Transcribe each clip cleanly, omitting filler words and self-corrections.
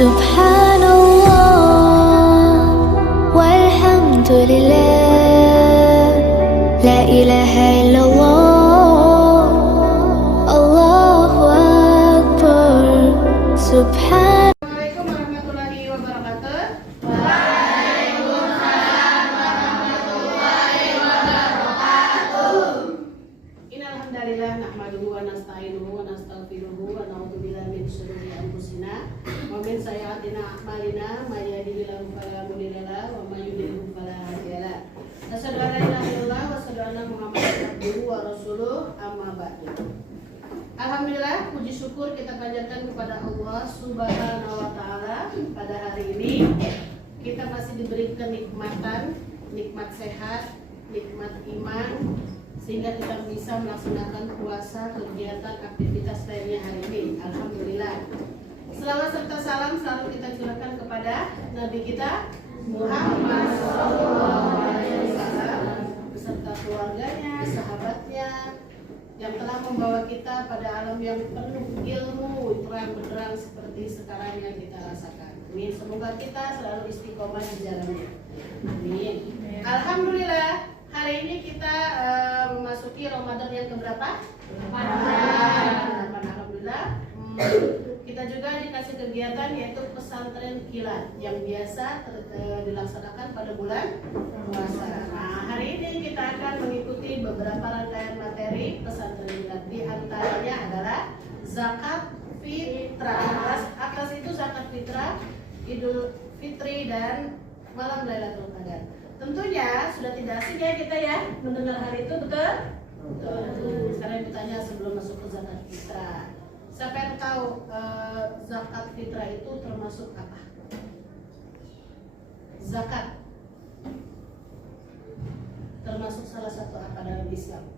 Subhanallah walhamdulillah, la ilaha illallah, Allahu Akbar. Subhan. Assalamualaikum warahmatullahi wabarakatuh. Innal hamdalillah nahmaduhu wa nasta'inuhu wa nastaghfiruhu wa na'udzu billahi min shururi anfusina wa min sayyi'ati a'malina may yahdihillahu fala mudilla lahu wa may yudlil fala hadiya lahu. Asyhadu an la ilaha illallah wa asyhadu anna Muhammadan abduhu wa rasuluh, amma ba'du. Alhamdulillah, puji syukur kita panjatkan kepada Allah Subhanahu wa taala. Pada hari ini kita masih diberi kenikmatan, nikmat sehat, nikmat iman, sehingga kita bisa melaksanakan puasa, kegiatan, aktivitas lainnya hari ini. Alhamdulillah. Selawat serta salam selalu kita curahkan kepada Nabi kita Muhammad SAW beserta keluarganya, sahabatnya, yang telah membawa kita pada alam yang penuh ilmu terang benderang seperti sekarang yang kita rasakan. Amin. Semoga kita selalu istiqomah di jalannya. Amin. Alhamdulillah. Hari ini kita memasuki Ramadan yang keberapa? 8. Alhamdulillah. Kita juga dikasih kegiatan yaitu pesantren kilat yang biasa dilaksanakan pada bulan puasa. Nah, hari ini kita akan mengikuti beberapa rangkaian materi pesantren kilat. Di antaranya adalah zakat fitrah. Atas itu zakat fitrah, Idul Fitri dan malam Lailatul Qadar. Tentunya sudah tidak asing ya kita ya mendengar hari itu, betul? Betul. Sekarang ditanya sebelum masuk ke zakat fitrah. Siapa yang tahu zakat fitrah itu termasuk apa? Zakat termasuk salah satu apa dalam Islam?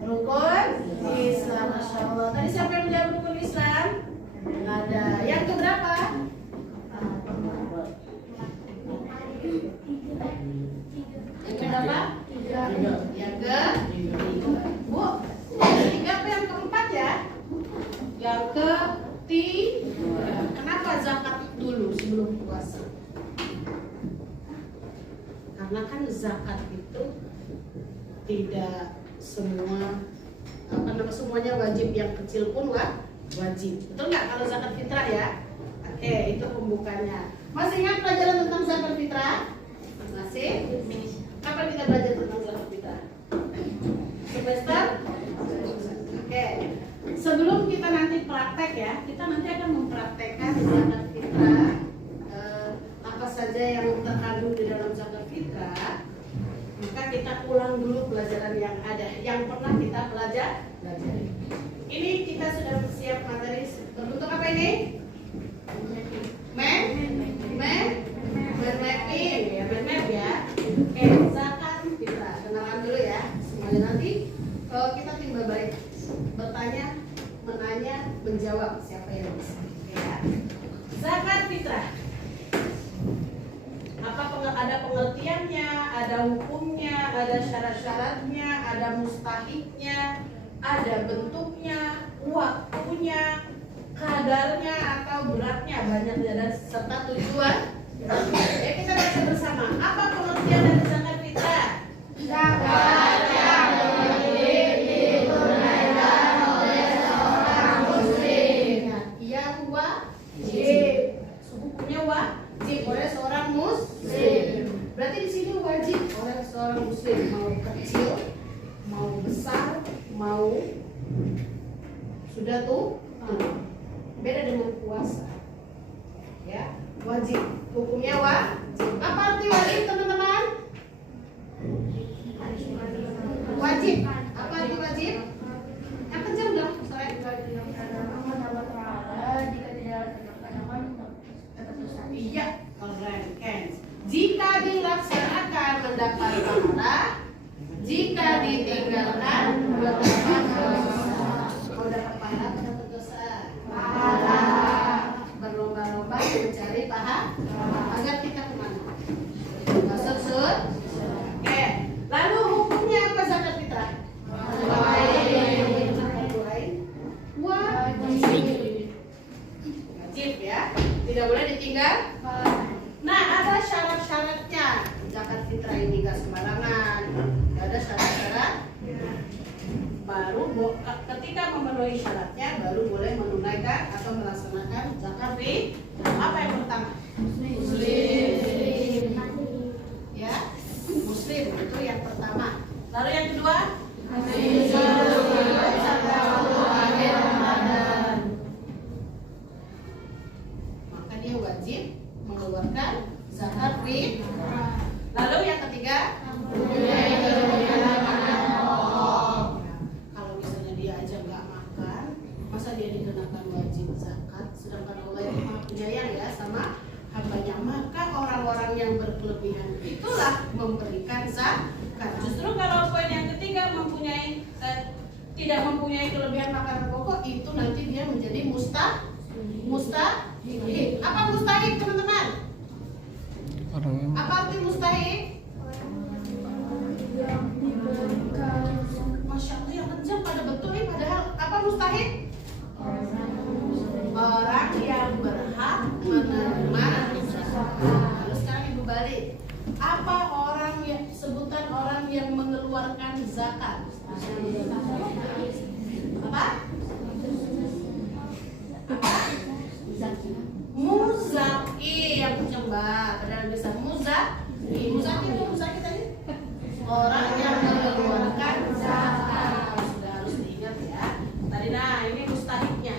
Rukun Islam, Masya Allah. Tadi siapa yang menjawab rukun Islam? Ada. Yang keberapa? Yang keberapa? Yang ketiga. Bu, yang ketiga apa yang keempat ya? Yang ketiga. Kenapa zakat dulu sebelum puasa? Karena kan zakat itu tidak semuanya wajib, yang kecil pun wajib. Betul nggak kalau zakat fitrah ya? Oke, itu pembukanya. Masih ingat pelajaran tentang zakat fitrah? Masih? Kapan kita belajar tentang zakat fitrah? Semester? Oke. Sebelum kita nanti praktek ya, kita nanti akan mempraktekkan zakat fitrah. Apa saja yang terkandung di dalam zakat fitrah. Maka kita ulang dulu pelajaran yang ada, yang pernah kita pelajari. Ini kita sudah siap materi berbentuk apa ini? Mapping ya, map ya. Oke, zakat fitrah. Kenalan dulu ya. Semuanya nanti kita timbal balik bertanya, menanya, menjawab siapa yang bisa. Ya. Zakat fitrah. Ada pengertiannya, ada hukumnya, ada syarat-syaratnya, ada mustahiknya, ada bentuknya, waktunya, kadarnya atau beratnya, banyaknya, dan serta tujuan. Ya, kita baca bersama. Apa pengertian dari zakat fitrah? Zakat yang wajib ditunaikan oleh seorang muslim. Yang wajib. Hukumnya wajib oleh seorang muslim. Berarti di sini wajib oleh seorang muslim, mau kecil, mau besar, mau sudah tuh. Beda dengan puasa. Ya, wajib. Hukumnya wajib. Apa arti wajib, teman-teman? Wajib. Apa arti wajib? Yang kencang dong, iya, keren. Jika dilaksanakan mendapat pahala, jika ditinggalkan mendapat dosa. Kalau dapat pahala, mendapat dosa. Pahala. Berlomba-lomba mencari pahala agar kita kemana? Masuk surga. Oke. Lalu hukumnya apa zakat fitrah? Wajib. wajib ya, tidak boleh ditinggal. Nah, ada syarat-syaratnya. Zakat fitrah ini gak sembarangan. Ada syarat-syarat. Baru ketika memenuhi syaratnya baru boleh menunaikan atau melaksanakan zakat fitrah. Apa yang pertama? Muslim. Ya, muslim itu yang pertama. Lalu yang kedua? Maka dia wajib mengeluarkan zakat fitrah. Lalu yang ketiga? Kalau misalnya dia aja nggak makan, masa dia dikenakan wajib zakat? Sedangkan Allah itu maha penyayang ya sama hambanya. Maka orang-orang yang berkelebihan itulah memberikan zakat. Justru kalau poin yang ketiga tidak mempunyai kelebihan makanan pokok, itu nanti dia menjadi mustahik. Apa mustahik teman-teman? Apa arti mustahik? Masya Allah yang kencang pada betul nih. Padahal apa mustahik? Orang yang berhak menerima zakat. Lalu sekarang ibu balik. Apa sebutan orang yang mengeluarkan zakat? Apa? Muzaki yang coba. Padahal bisa muzaki. Muzaki tadi? Orang yang mengeluarkan zakat. Sudah harus diingat ya. Tadi ini mustahiknya.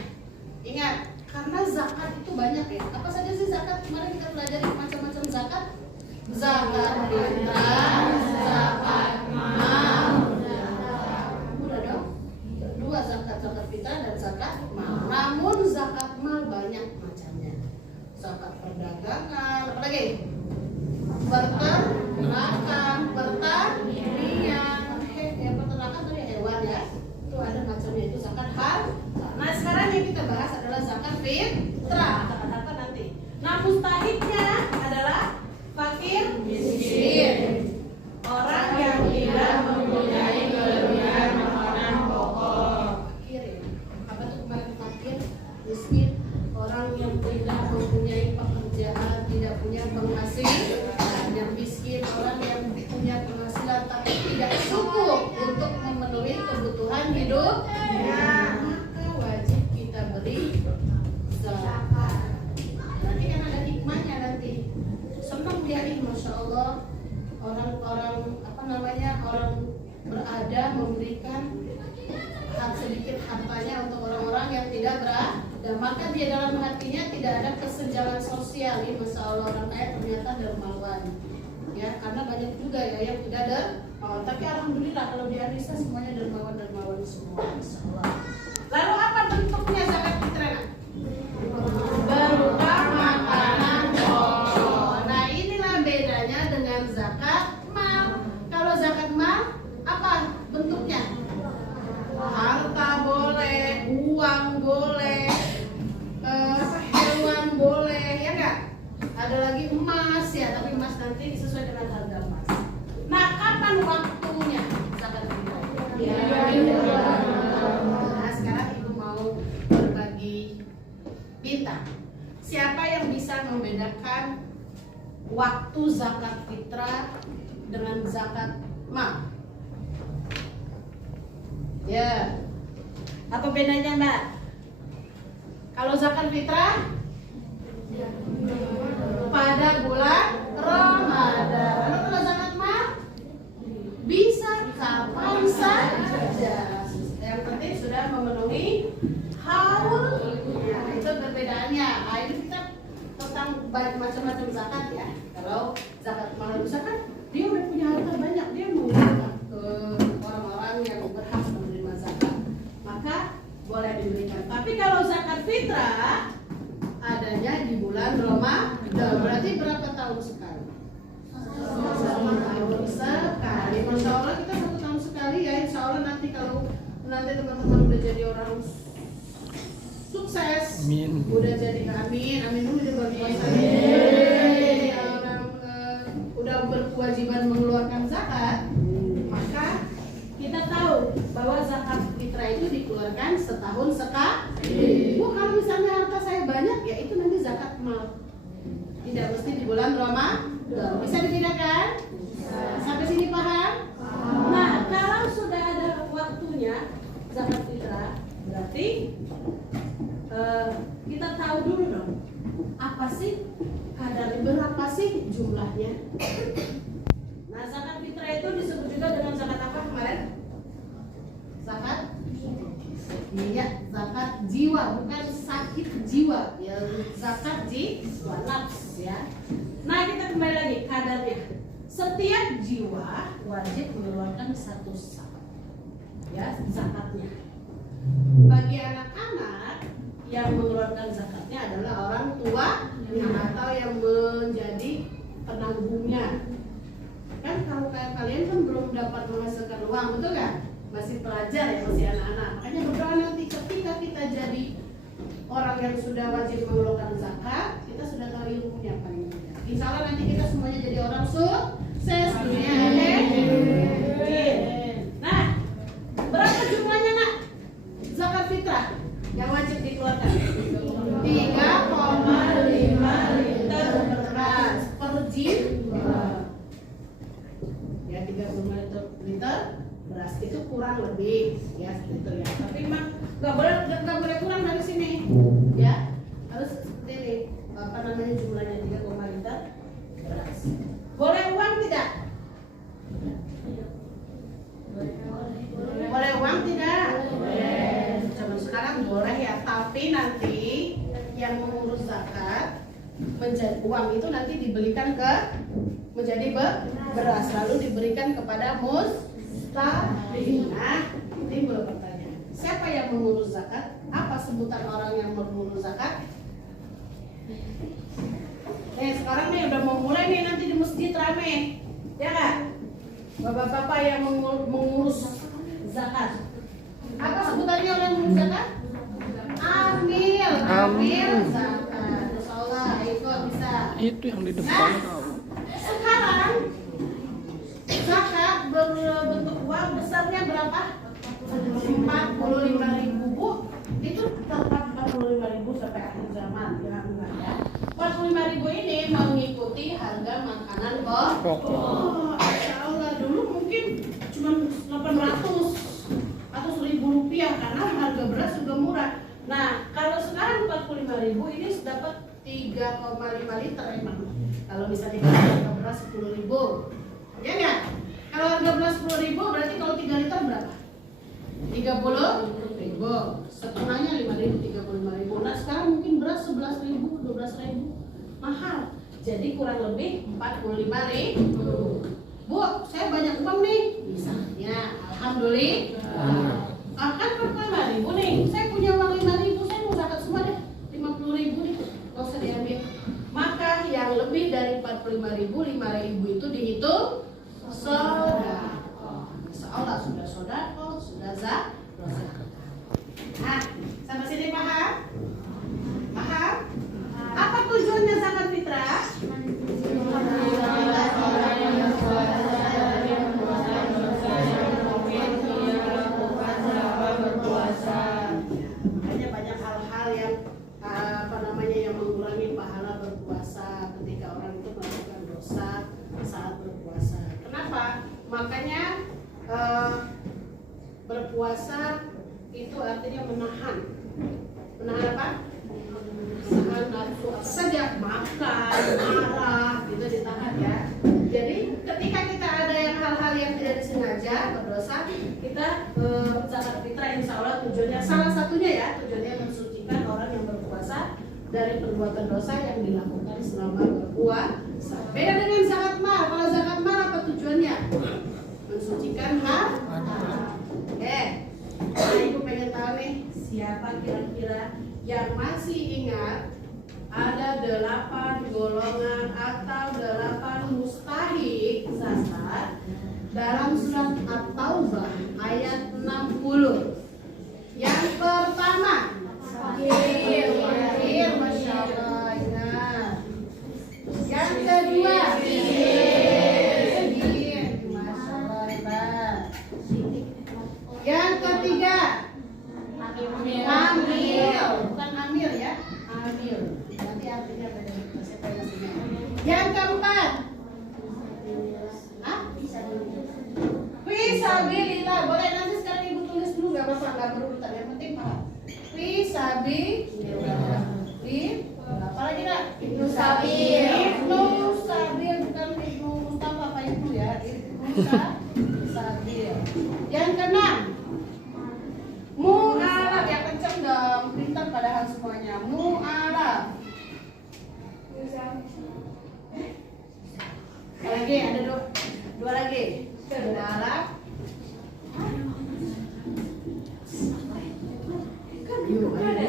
Ingat, karena zakat itu banyak ya. Apa saja sih zakat? Kemarin kita pelajari macam-macam zakat. Zakat fitrah, zakat mal. Udah dong. Dua zakat fitrah dan zakat mal. Namun zakat mal banyak macamnya. Zakat perdagangan, apa lagi? Peternakan, pertanian, peternakan dari hewan ya. Itu ada macamnya, itu zakat harta. Nah sekarang yang kita bahas adalah zakat fitrah, zakat harta nanti. Nah mustahiknya adalah fakir miskin, orang yang tidak mempunyai kelebihan makanan pokok. Fakir ya. Apa tuh kemarin fakir miskin? Orang yang tidak mempunyai pekerjaan, tidak punya penghasilan. Yang miskin orang yang punya penghasilan tapi tidak cukup untuk memenuhi kebutuhan hidupnya, maka wajib kita beri zakat. Nanti kan ada hikmahnya nanti. Senang dia ini, masya Allah, orang orang berada memberikan sedikit hartanya untuk orang-orang yang tidak berada, maka dia dalam hatinya tidak ada kesenjangan sosial. Ini masya Allah, orang kaya ternyata dermawan ya, karena banyak juga ya yang tidak dermawan, tapi alhamdulillah kalau di Indonesia semuanya dermawan semua, masya Allah. Lalu apa bentuknya zakat fitrah? Berupa makanan pokok. Nah inilah bedanya dengan zakat mal. Kalau zakat mal apa bentuknya? Harta boleh, uang boleh, hewan boleh, ya enggak? Ada lagi emas ya, tapi emas nanti sesuai dengan harga emas. Nah, kapan waktunya zakat fitrah? Nah, sekarang ibu mau berbagi bintang. Siapa yang bisa membedakan waktu zakat fitrah dengan zakat mal? Ya, apa bedanya Mbak? Kalau zakat fitrah pada bulan Ramadan. Kalau zakat mal bisa kapan saja. Yang penting sudah memenuhi haul. Ya, itu perbedaannya. Nah, ini kita tentang banyak macam-macam zakat ya. Kalau zakat mal zakat dia udah punya harta banyak, dia mau ke orang-orang yang berhak menerima zakat, maka boleh diberikan. Tapi kalau zakat fitrah adanya di bulan Ramadan, berarti berapa tahun sekali? 1 tahun sekali. Masya Allah kita 1 tahun sekali ya. Insya Allah nanti kalau nanti teman-teman udah jadi orang sukses, amin. Udah jadi amin dulu di bulan puasa. Orang udah berkewajiban mengeluarkan zakat, maka kita tahu bahwa zakat fitrah itu dikeluarkan setahun sekali. Bu, kalau misalnya harta saya banyak, ya itu zakat mal. Tidak mesti di bulan Ramadan. Bisa dibedakan? Sampai sini paham? Nah, kalau sudah ada waktunya zakat fitrah, berarti kita tahu dulu dong, apa sih kadar, berapa sih jumlahnya? Nah, zakat fitrah itu disebut juga dengan zakat apa kemarin? Zakat? Iya, zakat jiwa, bukan sakit jiwa. Ya, zakat jiwa, nafs ya. Nah, kita kembali lagi kadarnya. Setiap jiwa wajib mengeluarkan satu sak, ya, zakatnya. Bagi anak-anak yang mengeluarkan zakatnya adalah orang tua atau yang menjadi penanggungnya. Kan kalau kayak kalian kan belum dapat menghasilkan uang, betul nggak? Masih pelajar ya, masih anak-anak. Makanya berdoa nanti ketika kita jadi orang yang sudah wajib mengeluarkan zakat, kita sudah tahu ilmunya paling tidak. Insya Allah nanti kita semuanya jadi orang sukses dunia akhirat. Nah, berapa jumlahnya nak? Zakat fitrah yang wajib dikeluarkan 3,5 liter beras per jiwa. Ya, 3,5 liter beras itu kurang lebih ya gitu ya. Tapi memang nggak boleh kurang dari sini ya. Harus seperti ini. Apa namanya jumlahnya 3,5 liter beras. Boleh uang tidak? Boleh uang tidak? Zaman sekarang boleh ya, tapi nanti yang mengurus zakat menjadi uang itu nanti dibelikan ke menjadi beras lalu diberikan kepada mustahik. Nah, timbul pertanyaan, siapa yang mengurus zakat? Apa sebutan orang yang mengurus zakat? Sekarang nih udah mau mulai nih, nanti di masjid rame, ya kan? Bapak-bapak yang mengurus zakat. Apa sebutannya orang yang mengurus zakat? Amil zakat. Insyaallah ikut bisa. Itu yang di depan kau. Sekarang zakat berbentuk uang besarnya berapa? 45.000 Bu. Itu tetap 45.000 sampai akhir zaman ya, enggak ya. 45.000 ini mengikuti harga makanan pokok. Insyaallah dulu mungkin cuma 800 atau 1.000 rupiah karena harga beras juga murah. Nah, kalau sekarang 45.000 ini dapat 3,5 liter emang. Kalau misalnya harga beras 10.000, ya nggak? Kalau harga beras 10.000 berarti kalau 3 liter berapa? 30.000. Setengahnya 5.000, 35.000. Nah sekarang mungkin beras 11.000, 12.000, mahal. Jadi kurang lebih 45.000. Bu, saya banyak uang nih. Misalnya, alhamdulillah. Akan 45.000 nih. Saya punya uang 5.000, saya mau zakat semua deh. 50.000 nih, nggak usah diambil. Maka yang lebih dari 45.000, 5.000 itu dihitung sedekah. Insyaallah sudah sedekah, sudah zakat. Nah, sampai sini paham? Paham? Apa tujuannya zakat fitrah? Makanya banyak hal-hal yang yang mengurangi pahala berpuasa ketika orang itu melakukan dosa saat berpuasa. Kenapa? Makanya berpuasa itu artinya menahan apa? Menahan nafsu apa saja, makan, marah, gitu ditahan ya. Jadi ketika kita ada yang hal-hal yang tidak disengaja berdosa, kita zakat fitrah insya Allah tujuannya salah satunya ya, tujuannya mensucikan orang yang berpuasa dari perbuatan dosa yang dilakukan selama berpuasa. Beda dengan zakat mal. Kalau zakat mal apa tujuannya? Mensucikan harta. Nah, ibu pengen tahu nih, siapa kira-kira yang masih ingat ada 8 golongan atau 8 mustahik zakat dalam surat At-Taubah ayat 60. Yang pertama, fakir, masya Allah, ingat. Yang kedua, masya Allah, hebat. Yang ketiga, amil, bukan amil ya, amil. Nanti artinya pada yang keempat. Hah? Fisabilillah. Boleh nanti sekarang ibu tulis dulu nggak apa-apa, nggak berurutan. Yang penting paham. Fisabilillah. Apalagi nak? Ibnu Sabil. Ibnu Sabil bukan Ibnu Mustafa apa itu ya? Ibnu Sabil. Yang keenam. Mu'alaf, yang kenceng dong, pintar padahal semuanya. Mu'alaf. Lagi ada dua lagi. Mu'alaf. Yuk, ada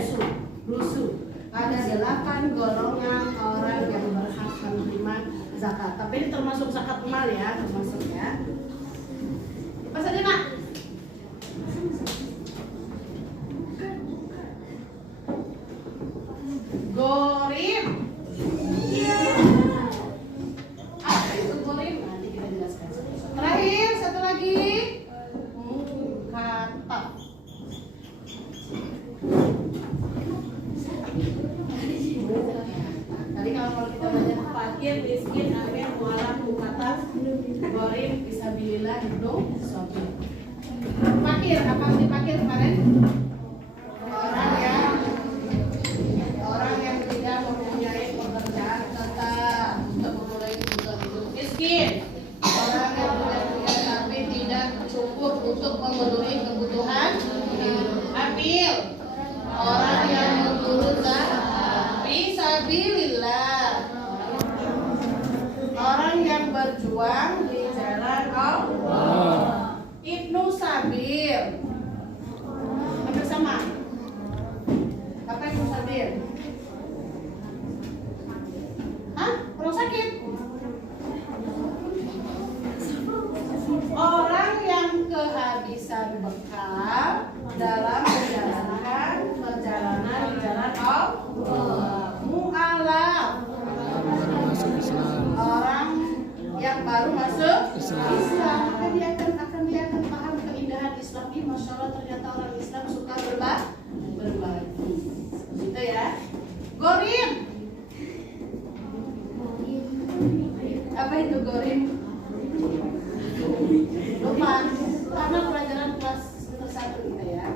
rusuh. Ada 8 golongan orang yang berhak menerima zakat. Tapi ini termasuk zakat mal ya, termasuk ya. Apa saja, Mak? Gorib. Apa itu gorib? Nanti kita jelaskan. Terakhir satu lagi. Mukatab. Tadi kalau kita belajar fakir, miskin, amin, mu'alaf, mukatab, gorib, fisabilillah, ibnu sabil. Fakir, apa sih fakir kemarin? Orang yang tidak mempunyai pekerjaan tetap untuk memulai kebutuhan hidup. Miskin, orang yang tidak punya tapi tidak cukup untuk memenuhi kebutuhan hidup. Amil, orang yang menurut zakat. Fisabilillah, orang yang berjuang di jalan Allah. Ibnu Sabil, hampir sama. Apa Ibnu Sabil? Hah? Orang sakit? Orang yang kehabisan bekal dalam menjalankan perjalanan di jalan Allah. Mu'alaf, orang yang baru masuk Islam. Maka dia akan paham keindahan Islam ini. Masya Allah, ternyata orang Islam suka berbagi. Gitu ya. Gorib. Apa itu gorib? Lupa. Karena pelajaran kelas 1 kita ya.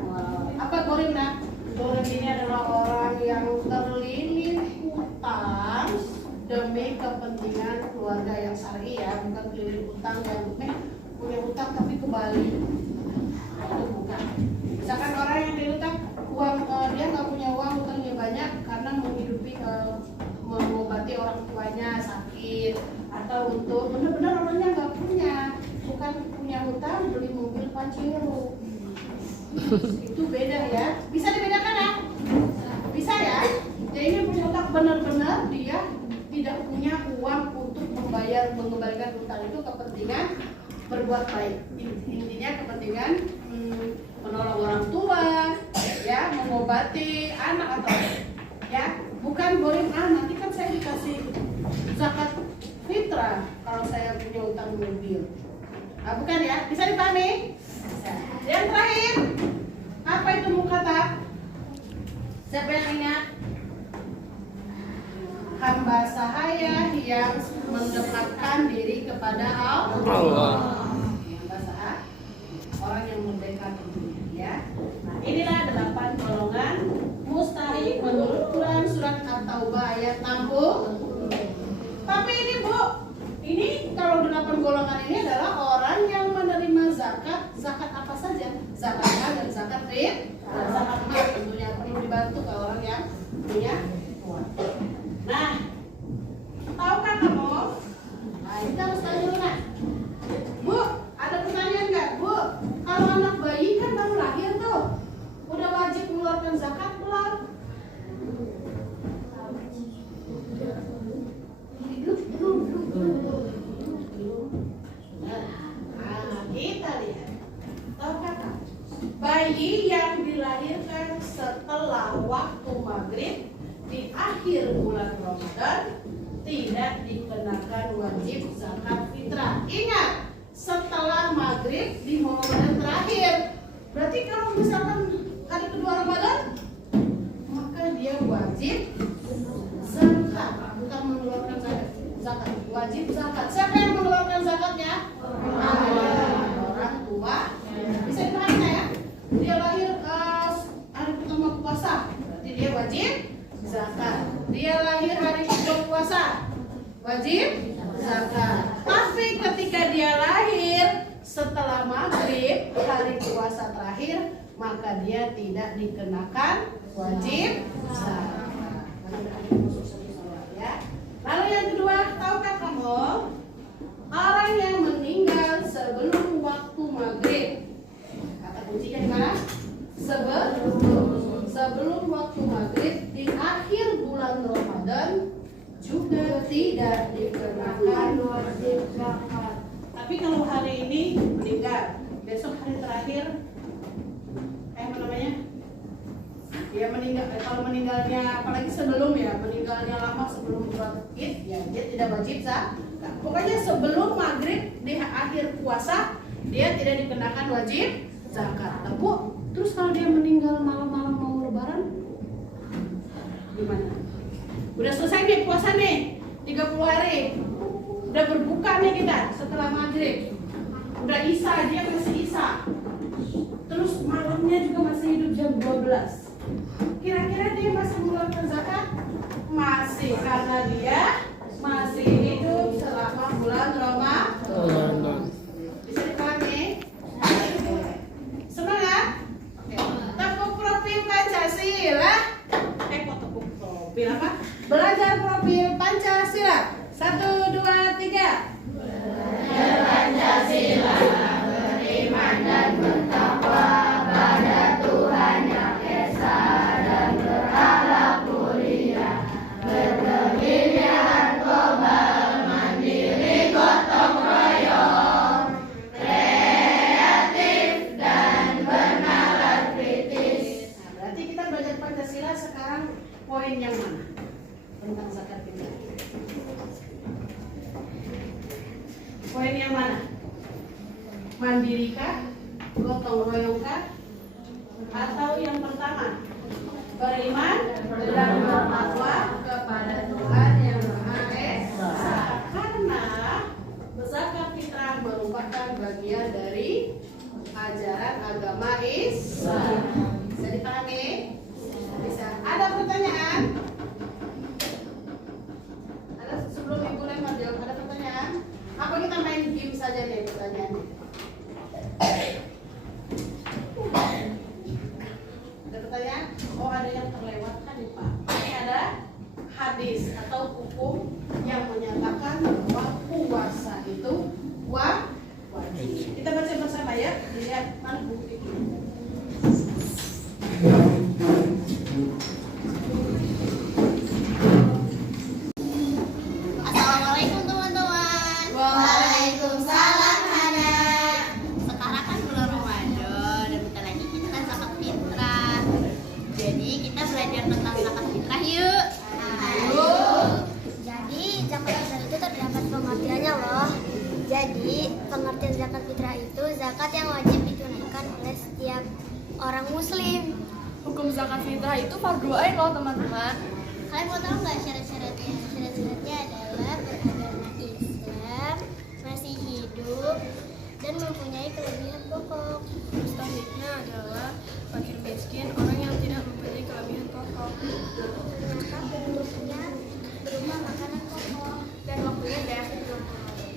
Apa gorib nak? Gorib ini adalah orang yang terlilit utang demi kepentingan keluarga yang syar'i ya, bukan terlilit utang yang punya utang tapi kembali. Itu bukan. Misalkan orang yang terlilit utang uang, dia nggak punya uang, utangnya banyak karena menghidupi mengobati orang tuanya sakit, atau untuk benar-benar orangnya nggak punya, bukan punya utang beli mobil Pajero. Itu beda ya. Bisa dibedakan ya? Bisa ya? Jadi ini punya utang benar-benar dia tidak punya uang untuk mengembalikan utang, itu kepentingan berbuat baik. Intinya kepentingan menolong orang tua, ya, mengobati anak atau ya, bukan gorib nanti kan saya dikasih zakat fitrah kalau saya punya utang mobil. Nah, bukan ya? Bisa dipahami? Bisa. Yang terakhir, apa itu mukatab? Siapa yang ingat? Hamba sahaya yang mendekatkan diri kepada Allah. Hamba sahaya, orang yang mendekat ya. Nah, inilah 8 golongan mustahik menurut Quran surat At-Taubah ayat 60. Tapi ini Bu, ini kalau 8 golongan ini adalah orang yang menerima zakat. Zakat apa saja? Zakat mal dan zakat fitrah. Zakat mal tentunya perlu dibantu ke orang yang punya uang. Nah, tahukah kamu? Nah, kita harus tanya dulu, nah. Bu, ada pertanyaan nggak, Bu? Kalau anak bayi kan baru lahir tuh, udah wajib mengeluarkan zakat belum? Nah, kita lihat. Tahukah kamu? Bayi yang dilahirkan setelah waktu maghrib di akhir bulan Ramadan tidak dikenakan wajib zakat fitrah. Ingat, setelah maghrib di Ramadan terakhir. Berarti kalau misalkan hari kedua Ramadan, maka dia wajib zakat. zakat. Siapa yang mengeluarkan zakatnya? Orang tua. Bisa dipahami ya? Dia lahir hari pertama puasa, berarti dia wajib zakat. Dia lahir hari kedua puasa, wajib zakat. Tapi ketika dia lahir setelah maghrib hari puasa terakhir, maka dia tidak dikenakan wajib zakat. Lalu yang kedua, tahukah kamu orang yang meninggal sebelum waktu maghrib? Kata kuncinya di mana? Sebelum waktu maghrib di akhir bulan Ramadan juga tidak dikenakan wajib zakat. Tapi kalau hari ini meninggal, besok hari terakhir, apa namanya? Dia meninggal, kalau meninggalnya apalagi sebelum ya, meninggalnya lama sebelum sholat Id, ya dia tidak wajib zakat. Pokoknya sebelum maghrib di akhir puasa dia tidak dikenakan wajib zakat. Tapi terus kalau dia meninggal malam-malam mau lebaran, gimana? Udah selesai nih puasa nih, 30 hari, udah berbuka nih kita setelah maghrib, udah isya, dia masih isya, terus malamnya juga masih hidup jam 12. Kira-kira dia masih mengeluarkan zakat? Masih, karena dia masih hidup selama bulan Ramadan. Bisa dipahami? Semangat? Oke. Tepuk profil Pancasila. Tepuk profil apa? Belajar profil Pancasila. 1, 2, 3. Belajar Pancasila, beriman dan bertakwa pada Tuhan yang Esa dan berakhlak mulia, berkegiatan global, mandiri, gotong royong, kreatif dan bernalar kritis. Nah, berarti kita belajar Pancasila sekarang poin yang mana? Tentang zakat fitrah. Poin yang mana? Mandirikah? Gotong royongkah? Atau yang pertama, beriman dan bertakwa kepada Tuhan yang Maha Esa. Karena zakat fitrah merupakan bagian dari ajaran agama Islam. Bisa dipahami? Bisa. Ada pertanyaan? Ada sebelum ibu lempar jawab, ada pertanyaan? Apa kita main game saja nih pertanyaannya? Ada pertanyaan? Oh, ada yang terlewatkan nih Pak. Ini ada hadis atau hukum yang menyatakan bahwa puasa itu wajib. Kita baca bersama ya. Lihat mana buku itu. Assalamualaikum teman-teman. Waalaikumsalam Hana. Sekarang kan bulan Ramadan dan bentar lagi kita kan zakat fitrah. Jadi kita belajar tentang zakat fitrah yuk. Ayo. Jadi zakat fitrah itu terdapat pengertiannya loh. Jadi pengertian zakat fitrah itu zakat yang wajib ditunaikan oleh setiap orang muslim. Hukum zakat fitrah itu fardu ain loh teman-teman. Kalian mau tahu nggak syarat-syaratnya? Syarat-syaratnya adalah beragama Islam, masih hidup, dan mempunyai kelebihan pokok. Mustahilnya adalah fakir miskin, orang yang tidak mempunyai kelebihan pokok. Ternyata bentuknya berupa makanan pokok dan waktunya dari 20 hari.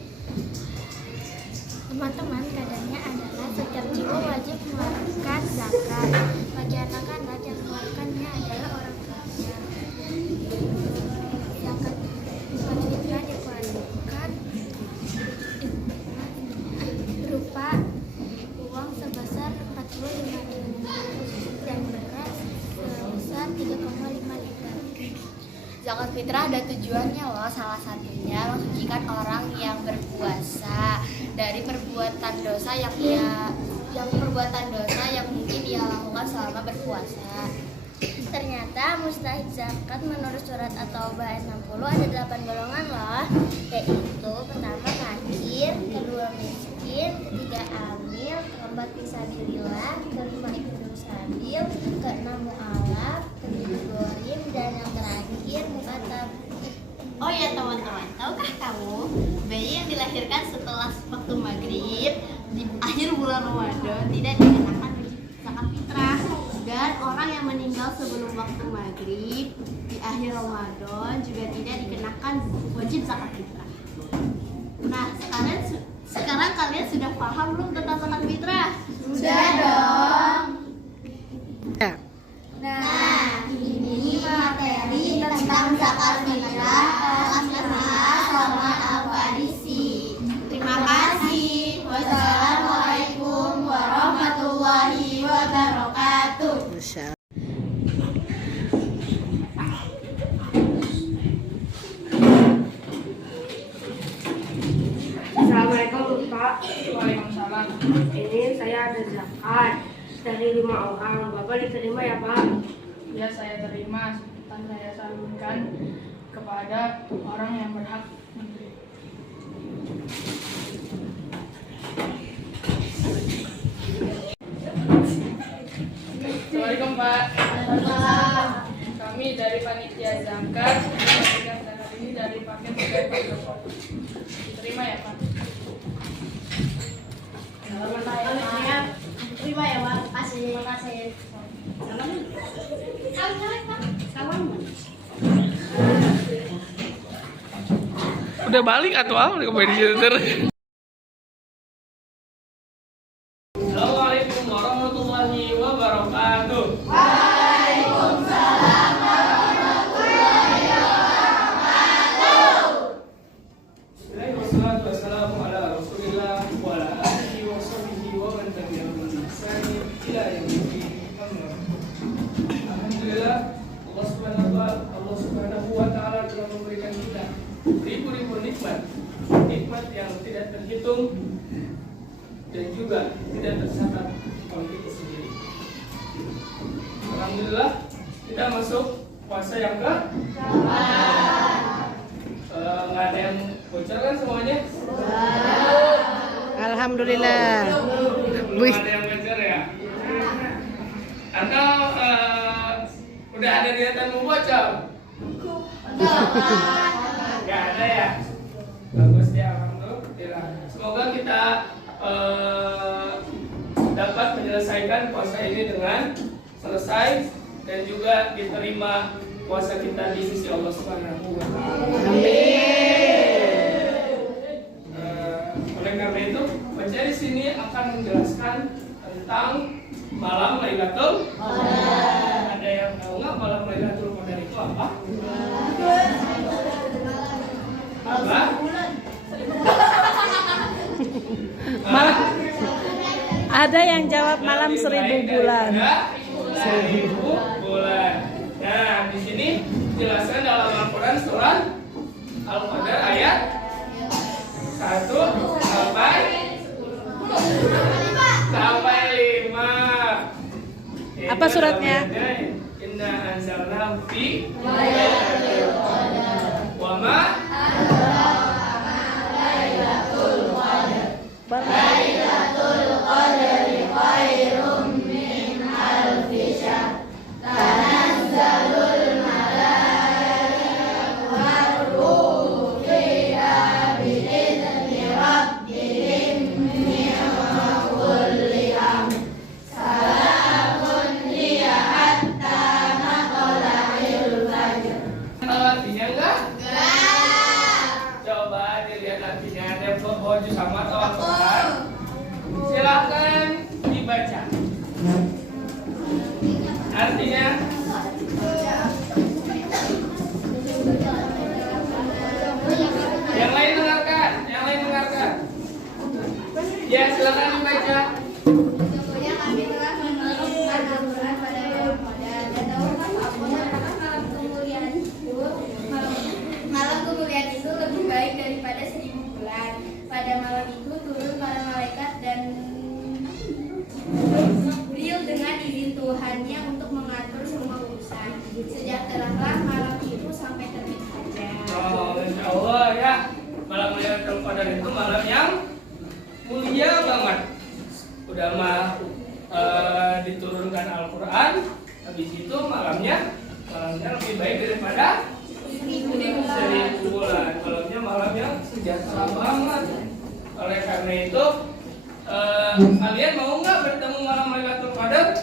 Teman-teman, kadarnya adalah setiap jiwa wajib mengeluarkan zakat. Bagi anak-anak yang mengeluarkannya adalah orang tuanya. Zakat fitrah dikeluarkan berupa uang sebesar 45.000 dan beras sebesar 3,5 liter. Zakat fitrah ada tujuannya loh. Salah satunya mensucikan orang yang berpuasa dari perbuatan dosa yang mungkin dia lakukan selama berpuasa. Ternyata mustahil zakat menurut surat At-Taubah ayat 60 ada 8 golongan loh, yaitu pertama fakir, kedua miskin, ketiga amil, keempat fisabilillah, kelima ibnu sabil, keenam mu'alaf, kelima gorim, dan yang terakhir mukatab. Oh ya teman-teman, tahukah kamu bayi yang dilahirkan setelah waktu maghrib di akhir bulan Ramadan tidak dikenakan wajib zakat fitrah, dan orang yang meninggal sebelum waktu maghrib di akhir Ramadan juga tidak dikenakan wajib zakat fitrah. Nah, sekarang kalian sudah paham belum tentang zakat fitrah? Sudah dong. Ya. Nah, ini materi tentang zakat fitrah kelas 5 Selamat Al-Farisi. Terima kasih. Wassalamualaikum warahmatullahi wabarakatuh. Assalamualaikum Pak. Waalaikumsalam. Ini saya ada zakat dari 5 orang. Bapak diterima ya Pak? Ya, saya terima. Dan saya salurkan kepada orang yang berhak menerima. Assalamualaikum Pak. Kami dari panitia zakat memberikan zakat ini dari paket Pak Joko. Diterima ya Pak. Terima ya Pak. Terima kasih. Udah balik atau apa? Udah kembali di situ terus. Assalamualaikum warahmatullahi wabarakatuh. Bismillahirrahmanirrahim. Wassalamu ala Rasulillah wa ala alihi wa sahbihi wa man tabi'ahum bi ihsan ila yaumil din. Alhamdulillah, Allah Subhanahu wa taala telah memberikan kita ribu-ribu nikmat yang tidak terhitung dan juga tidak tercatat oleh kita sendiri. Alhamdulillah, kita masuk puasa yang ke nggak ada yang bocor kan semuanya? Alhamdulillah. Wih. Belum ada yang bocor ya? Atau udah ada niatan mau bocor? Nggak ada ya? Bagus ya, alhamdulillah. Semoga kita dapat menyelesaikan puasa ini dengan selesai dan juga diterima puasa kita di sisi Allah Subhanahu wa taala. Oleh karena itu, baca di sini akan menjelaskan tentang malam Lailatul Qadar. Ada yang tahu nggak malam Lailatul Qadar itu apa? Apa? Ada yang jawab malam 1000 bulan. 1000 bulan. Nah, di sini dijelaskan dalam Al-Qur'an surat Al-Qadar ayat 1 sampai 5. Apa suratnya? Inna anzalnahu fi lailatul qadar. Wa ma Lailatul Qadri khairum min alfi syahr. Tanazzalul malaikatu war-ruhu fiha bi'izni rabbihim min kulli amr. Salamun hiya hatta matla'il fajr. artinya enggak? Coba dilihat artinya, ada baju sama atau Al-Quran. Silakan dibaca. Artinya yang lain dengarkan, ya silakan dibaca. Contohnya kami telah menurunkan Al-Quran pada bulan Ramadan dan tahukah kamu apakah malam kemuliaan itu lebih baik daripada 1000 bulan. Pada malam itu turun para malaikat dan Jibril dengan izin Tuhannya untuk mengatur semua urusan. Sejahteralah malam itu sampai terbit fajar. Oh, Insya Allah ya, malam Lailatul Qadar itu malam yang mulia banget. Udah mah diturunkan Al-Quran, habis itu malamnya lebih baik daripada 1000 karena itu kalian mau nggak bertemu malam Lailatul Qadar?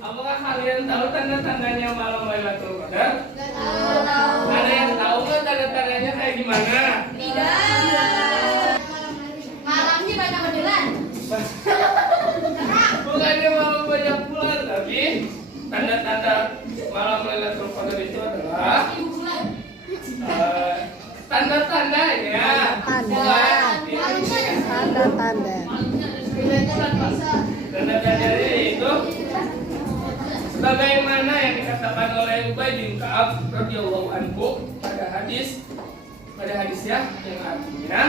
Apakah kalian tahu tanda-tandanya malam Lailatul Qadar? Ada yang tahu nggak tanda-tandanya kayak gimana? Malamnya banyak bulan. Bukannya malam banyak bulan, tapi tanda-tanda malam Lailatul Qadar itu adalah tanda-tandanya. Tanda-tandanya itu sebagaimana yang dikatakan oleh Ubay bin Ka'ab radhiyallahu anhu pada hadis ya yang artinya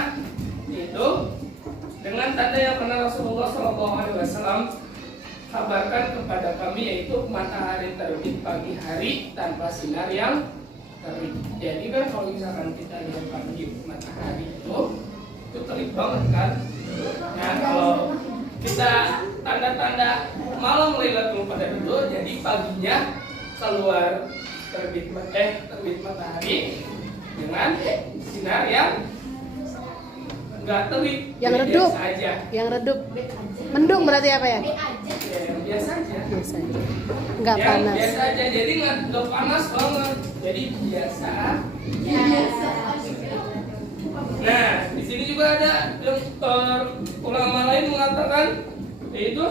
itu dengan tanda yang pernah Rasulullah SAW kabarkan kepada kami, yaitu matahari terbit pagi hari tanpa sinar yang terik. Jadi kan kalau misalkan kita lihat pagi matahari itu terik banget kan. Nah kalau kita tanda-tanda malam Lailatul Qadar itu jadi paginya keluar terbit matahari dengan sinar yang enggak terik, yang redup, aja. Yang redup, mendung berarti apa ya? Yang biasa aja. Biasa aja, nggak Yang panas. biasa aja, jadi nggak panas banget, jadi biasa. Nah, di sini juga ada ulama lain mengatakan yaitu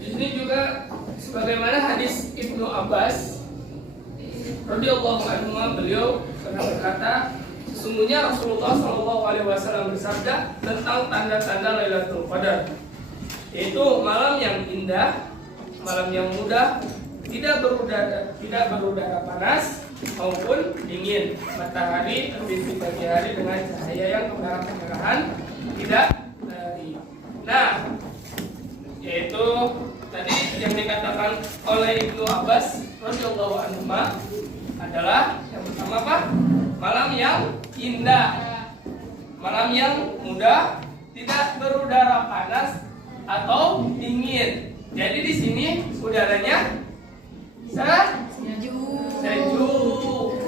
di sini juga sebagaimana hadis Ibnu Abbas radhiyallahu anhu, beliau pernah berkata, sesungguhnya Rasulullah SAW bersabda tentang tanda-tanda Lailatul Qadar, yaitu malam yang indah, malam yang mudah, tidak berudara panas maupun dingin, matahari terbit di pagi hari dengan cahaya yang kemerahan tidak dari. Nah, yaitu tadi yang dikatakan oleh Ibnu Abbas radhiyallahu anhu adalah yang pertama apa? Malam yang indah, malam yang mudah, tidak berudara panas atau dingin. Jadi di sini udaranya sejuk.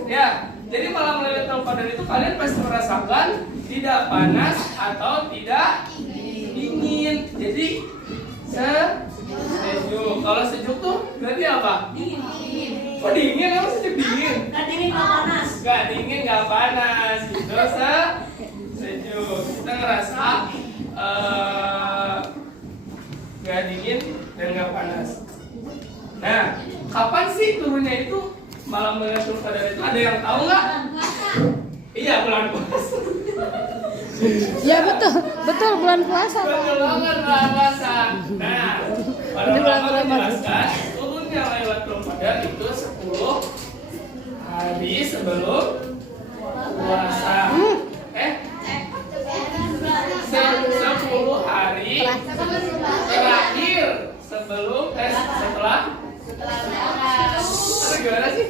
Ya, jadi malam Lailatul Qadar itu kalian pasti merasakan tidak panas atau tidak dingin. Jadi sejuk. Kalau sejuk tuh berarti apa? Kok dingin? Apa sejuk dingin? Gak dingin gak panas. Gak dingin gak panas. Gitu sejuk. Kita ngerasa gak dingin dan gak panas. Nah, kapan sih turunnya itu malam Lailatul Qadar itu? Ada yang tahu nggak? Iya, bulan puasa. Ya betul bulan puasa. Betul banget, bulan puasa. Nah, para ulama menjelaskan turunnya Lailatul Qadar itu 10 hari sebelum puasa. 10 hari terakhir sebelum setelah gimana sih?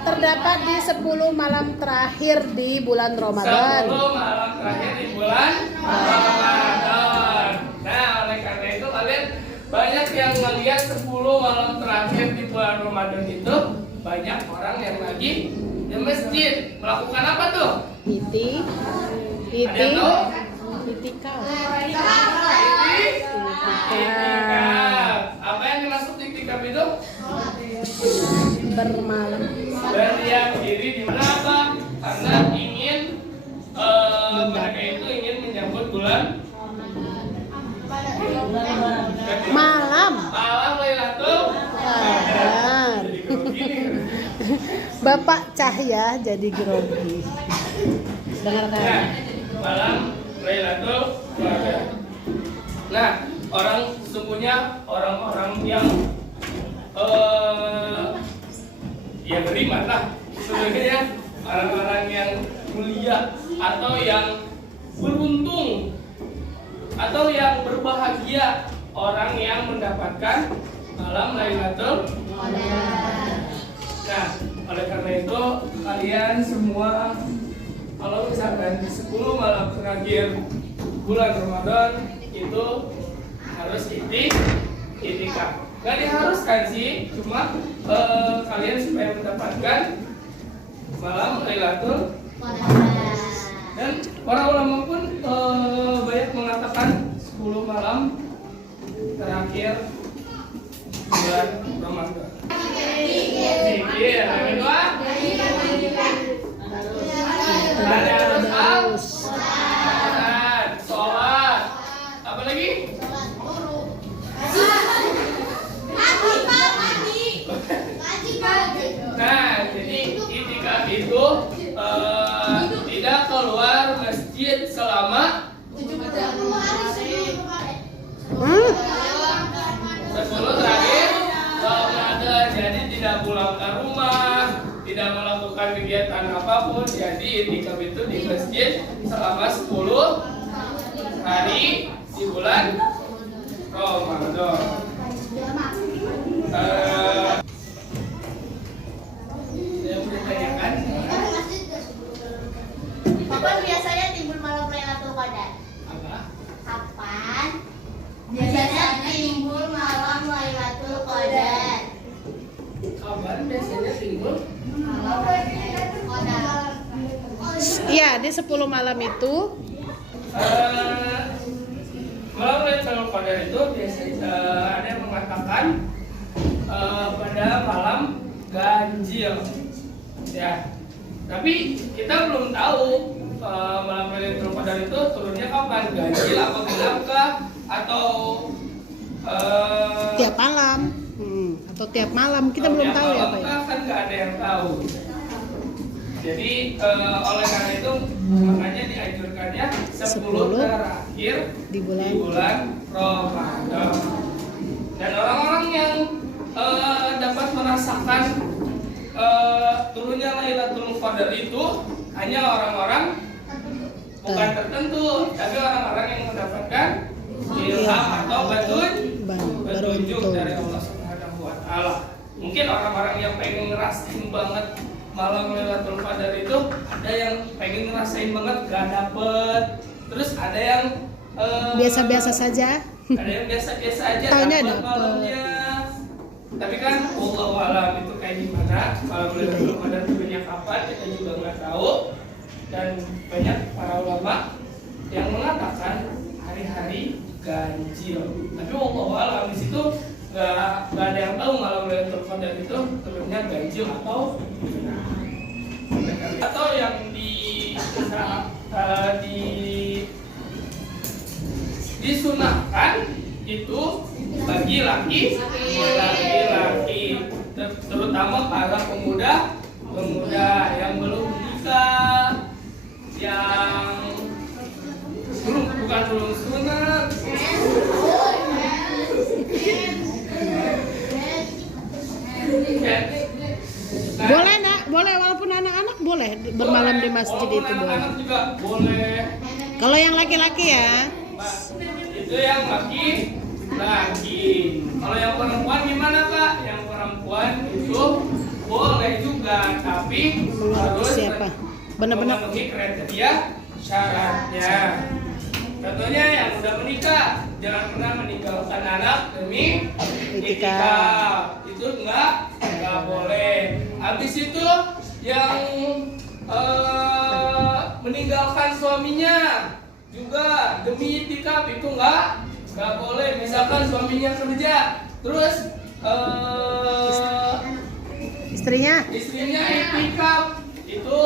Terdapat di 10 malam terakhir di bulan Ramadan. 10 malam terakhir di bulan Ramadan. Nah, oleh karena itu kalian banyak yang melihat 10 malam terakhir di bulan Ramadan itu banyak orang yang lagi di masjid melakukan apa tuh? Itikaf. Apa yang dimaksud itikaf itu? Bermalam. Berdiam diri di mana apa? Karena ingin mereka itu ingin menyambut bulan Malam Lailatul Qadar. Bapak Cahya jadi grogi. Dengarkan. Nah, malam Lailatul Qadar. Nah, sesungguhnya orang-orang yang ya beriman lah, sebenarnya orang-orang yang mulia atau yang beruntung atau yang berbahagia, orang yang mendapatkan malam Lailatul Qadar. Nah, oleh karena itu kalian semua kalau misalkan di 10 malam terakhir bulan Ramadan itu harus itikaf. Gak diharuskan sih, cuma kalian supaya mendapatkan malam Lailatul dan para ulama pun banyak mengatakan 10 malam terakhir bulan Ramadan. Zikir, yang kedua tadarus, sholat, apa lagi? Nah, jadi itikaf itu tidak keluar masjid selama 10 terakhir Ramadan. Jadi tidak pulang ke rumah, tidak melakukan kegiatan apapun. Jadi itikaf itu di masjid selama 10 hari di bulan Ramadan. Yang ditanyakan Kapan biasanya timbul malam Lailatul Qadar? apa? Kapan biasanya timbul malam Lailatul Qadar? Kapan biasanya timbul? Malam Lailatul Qadar. Iya, di 10 malam itu Malam Lailatul Qadar itu biasanya ada yang mengatakan pada malam ganjil, ya. Tapi kita belum tahu malam Lailatul Qadar itu turunnya kapan, ganjil apa genapkah atau tiap malam. Atau tiap malam, kita belum tahu ya Pak. Kan nggak ada yang tahu. Jadi oleh karena itu makanya dianjurkannya 10 terakhir di bulan Ramadan. Dan orang-orang yang dapat merasakan turunnya Lailatul Qadar itu hanya orang-orang bukan tertentu, tapi orang-orang yang mendapatkan ilham atau petunjuk dari Allah Subhanahu wa Ta'ala. Mungkin orang-orang yang pengen ngerasain banget malam Lailatul Qadar itu, ada yang pengen ngerasain banget gak dapet, terus ada yang biasa-biasa saja. Ada yang biasa-biasa aja Taunya dapet malamnya. Tapi kan wallahu alam itu kayak gimana malam Lailatul Qadar turunnya kapan kita juga nggak tahu. Dan banyak para ulama yang mengatakan hari-hari ganjil. Tapi wallahu alam di situ nggak ada yang tahu malam Lailatul Qadar itu turunnya ganjil atau yang disunahkan itu bagi laki-laki, terutama para pemuda yang belum menikah, yang belum sunat. Boleh nak, boleh walaupun anak-anak boleh bermalam di masjid itu boleh. Anak-anak juga boleh. Kalau yang laki-laki ya. Itu yang laki. Kalau yang perempuan gimana Kak? Yang perempuan itu boleh juga, tapi harus siapa? Benar-benar memenuhi kriteria syaratnya. Contohnya yang udah menikah, jangan pernah meninggalkan anak demi itikaf. Itu enggak boleh. Habis itu yang meninggalkan suaminya juga demi itikaf itu enggak boleh. Misalkan suaminya kerja, terus istrinya itikaf itu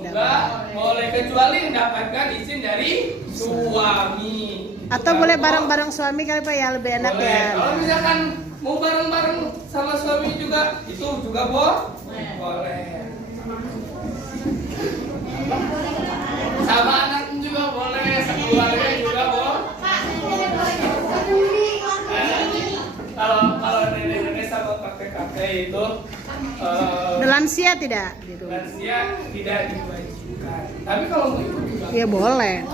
enggak boleh, kecuali mendapatkan izin dari suami. atau boleh bareng-bareng suami kali Pak ya, lebih enak Boleh. ya. Kalau misalkan mau bareng-bareng sama suami juga, itu juga boleh. Sama anak juga boleh, sekeluarga juga boleh. Kalau nenek-nenek sama kakek-kakek itu Lansia tidak gitu. lansia tidak diwajibkan. Tapi kalau mau ikut juga Ya boleh.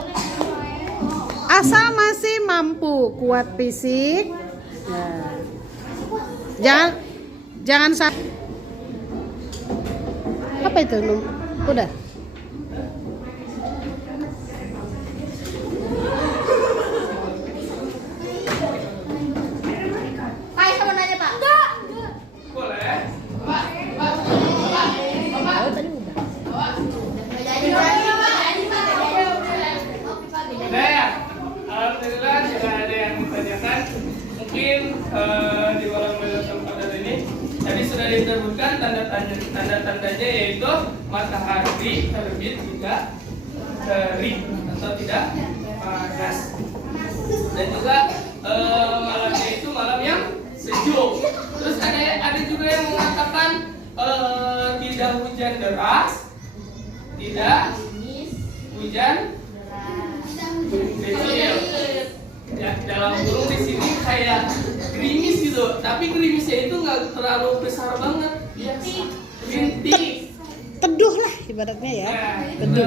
Asal masih mampu, kuat fisik. Nah. Jangan apa itu? Udah. Pak, saya mau nanya Pak. Enggak. boleh. Oh, tadi dengan tanda-tandanya yaitu matahari terbit tidak terik atau tidak panas, dan juga malamnya itu malam yang sejuk. Terus ada juga yang mengatakan tidak hujan deras, tidak hujan kecil. Ya, dalam kurung di sini kayak gerimis gitu, tapi gerimisnya itu nggak terlalu besar banget, biasa rintik. Teduh lah ibaratnya ya. Teduh.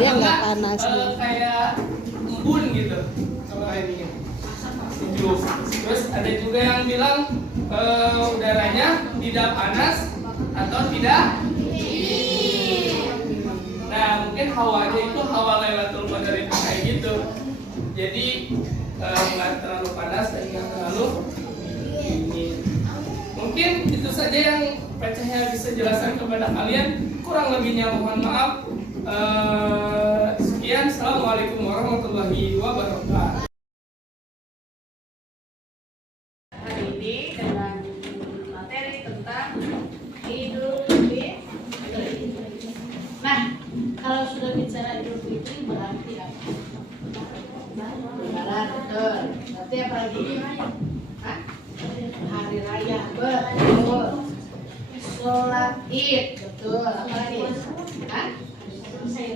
Dia nggak panas. Kayak embun gitu kalau ini sejuk. Terus ada juga yang bilang udaranya tidak panas atau tidak dingin. Nah, mungkin hawanya itu hawa Lailatul Qadar itu kayak gitu. Jadi nggak terlalu panas dan nggak terlalu dingin. Mungkin itu saja yang Pecahnya bisa jelaskan kepada kalian. Kurang lebihnya mohon maaf. Sekian. Assalamualaikum warahmatullahi wabarakatuh. Hari ini dengan materi tentang Idul Fitri. Nah, kalau sudah bicara Idul Fitri berarti apa? Lebaran, betul. Berarti apa lagi? Hah? Hari raya, betul. Sholat Id, betul. Apa lagi? Hah?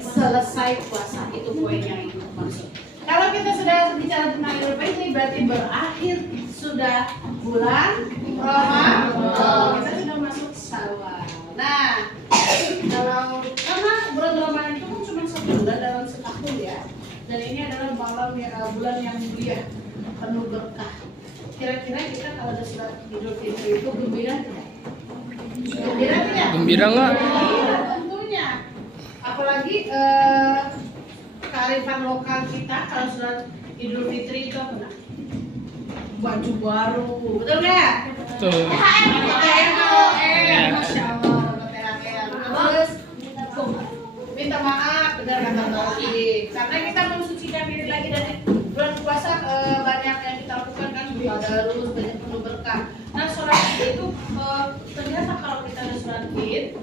Selesai puasa, itu poin yang maksud. Kalau kita sudah bicara tentang Idul Fitri, berarti berakhir sudah bulan Ramadan. Kita sudah masuk Syawal. Nah, karena bulan Ramadan itu kan cuma 1 bulan dalam setahun ya. Dan ini adalah bulan yang mulia, penuh berkah. Kira-kira kita kalau ada sholat Idul Fitri itu gembira tidak? Gembira tidak? Gembira nggak? Gembira tentunya. Apalagi kearifan lokal kita kalau sholat Idul Fitri itu apa? Baju baru, betul nggak? Betul. THR, Masya Allah, THR. Terus minta maaf, benar kata Taufik. Karena kita mensucikan diri lagi dari bulan puasa, banyak yang kita lakukan kan, tadarus, banyak penuh berkah. Nah, sholat itu ternyata kalau kita ada sholat Id,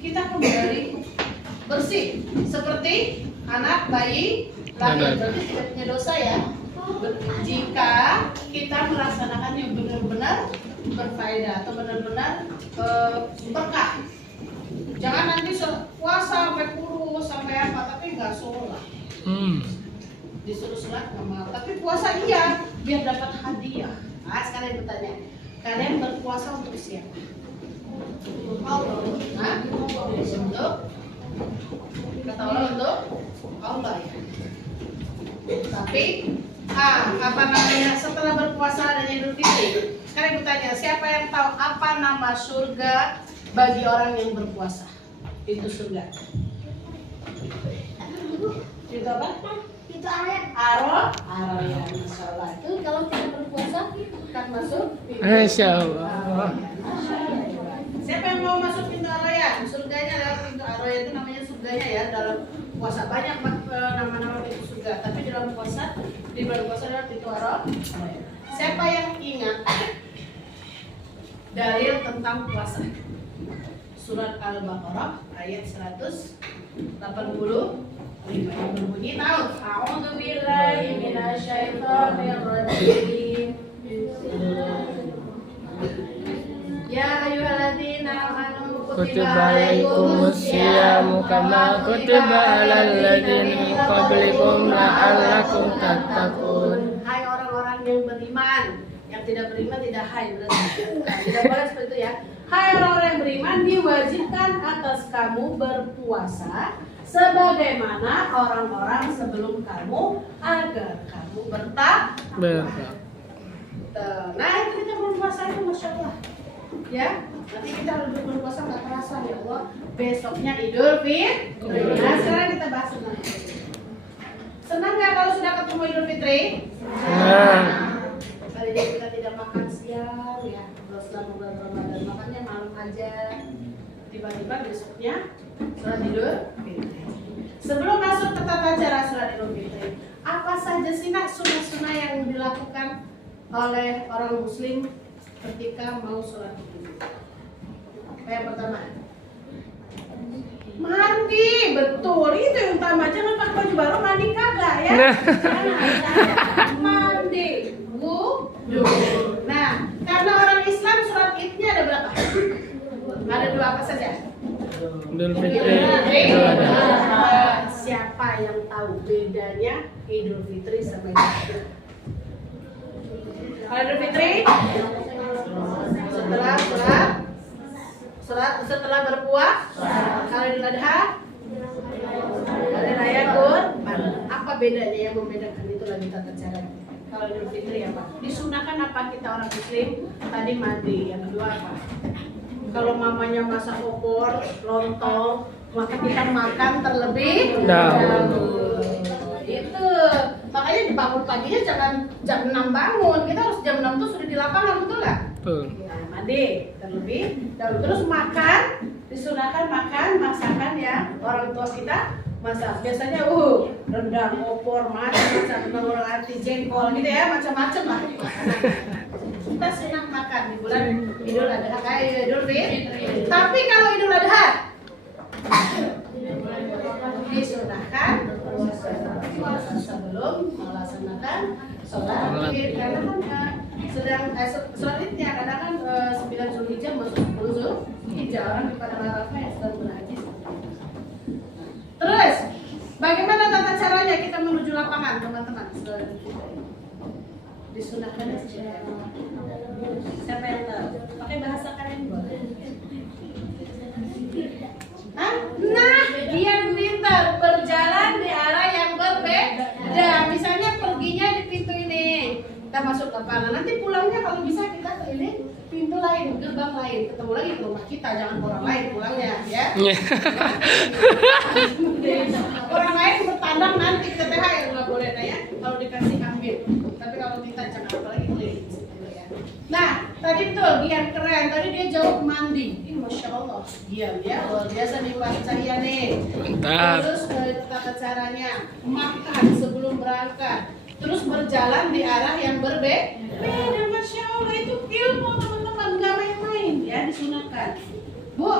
kita kembali bersih seperti anak bayi lahir, berarti tidak punya dosa ya. Jika kita melaksanakan yang benar-benar berfaedah atau benar-benar berkah. Jangan nanti puasa sampai kurus sampai apa, tapi nggak sholat. Disuruh sholat nggak mau, tapi puasa iya biar dapat hadiah. Nah, sekarang bertanya, kalian berpuasa untuk siapa? Allah. Nah, untuk kata Allah untuk Allah ya. Tapi apa namanya setelah berpuasa adanya Idul Fitri? Sekarang bertanya, siapa yang tahu apa nama surga bagi orang yang berpuasa? Itu surga. Itu apa? Itu ayat. Aro ya, Masya Allah. Itu kalau kita berpuasa akan masuk Masya Allah. Siapa yang mau masuk pintu Aroya? Surganya lewat pintu Aroya, itu namanya surganya ya. Dalam puasa banyak nama-nama pintu surga, tapi dalam puasa di bulan puasa lewat pintu Aroya. Siapa yang ingat dalil tentang puasa? Surat Al-Baqarah ayat 185 yang berbunyi tahu. A'udzubillahi minasyaitonirrajim. Ya ayyuhalladzina amanu Kutiba alaikumusyamu kama kutiba alal ladzina min qablikum la'allakum tattaqun. Hai orang-orang yang beriman. Yang tidak beriman tidak hai berarti. Tidak boleh seperti itu ya. Hai orang-orang yang beriman, diwajibkan atas kamu berpuasa sebagaimana orang-orang sebelum kamu agar kamu bertakwa. Nah, itu kita berpuasa itu Masya Allah. Ya, nanti kita udah berpuasa nggak terasa ya Allah. Besoknya Idul Fitri. Nah, sekarang kita bahas tentang Idul Fitri. Senang nggak kalau sudah ketemu Idul Fitri? Senang. Kali ini kita tidak makan siang ya, selama bulan Ramadan, makannya malam aja. Tiba-tiba besoknya sholat Idul Fitri. Sebelum masuk ke tata cara sholat Idul Fitri, apa saja sih nak sunnah-sunnah yang dilakukan oleh orang Muslim ketika mau sholat Idul Fitri? Yang pertama. Mandi, betul. Itu yang utama. Jangan pakai baju baru mandi kagak ya. Jangan. Mandi. Wudu. Nah, karena orang Islam sholat Idnya ada berapa? Ada 2 apa saja? Idul Fitri. Idul Adha. Siapa yang tahu bedanya Idul Fitri sama Idul Adha? Kalau Idul Fitri setelah berpuasa. Kalau Idul Adha hari raya Kurban. Apa bedanya yang membedakan itu lagi tata cara? Kalau Idul Fitri apa? Disunahkan apa kita orang Muslim? Tadi mandi. Yang kedua apa? Kalau mamanya masak opor, lontong, maka kita makan terlebih dahulu. Itu makanya dibangun paginya jangan jam 6 bangun. Kita harus jam 6 tuh sudah di lapangan, betul nggak? Betul. Ya, mandi terlebih dahulu. Terus makan, disunahkan makan masakan ya orang tua kita masak. Biasanya rendang, opor, macam-macam, telur ati, jengkol gitu ya, macam-macam lah. Kita senang makan di bulan Idul Adha kayak Idul Fitri. Tapi kalau Idul Adha disunahkan sebelum melaksanakan sholat Id, karena kan sholat Idnya kadang kan 9 Zulhijjah masuk 10 Zulhijjah, orang di padang Arafah yang sedang berhaji. Terus bagaimana tata caranya kita menuju lapangan, teman-teman? Disunahkan siapa yang tahu? Pakai bahasa kalian boleh. Nah, dia pintar berjalan di arah yang berbeda. Misalnya perginya di pintu ini, kita masuk lapangan. Nanti pulangnya kalau bisa kita ke ini pintu lain, gerbang lain. Ketemu lagi ke rumah kita, jangan orang lain pulangnya, ya. Orang lain bertandang nanti ke THR nggak boleh, ya. Kalau dikasih ambil. Tapi kalau kita jangan, apalagi keliling. Nah, tadi betul, Gian keren. Tadi dia jawab mandi. Ini Masya Allah, Gian ya, luar biasa nih Pak Cahya nih. Mantap. Terus tata caranya makan sebelum berangkat. Terus berjalan di arah yang berbeda. Masya Allah, itu ilmu teman-teman, nggak main-main ya, disunahkan. Bu,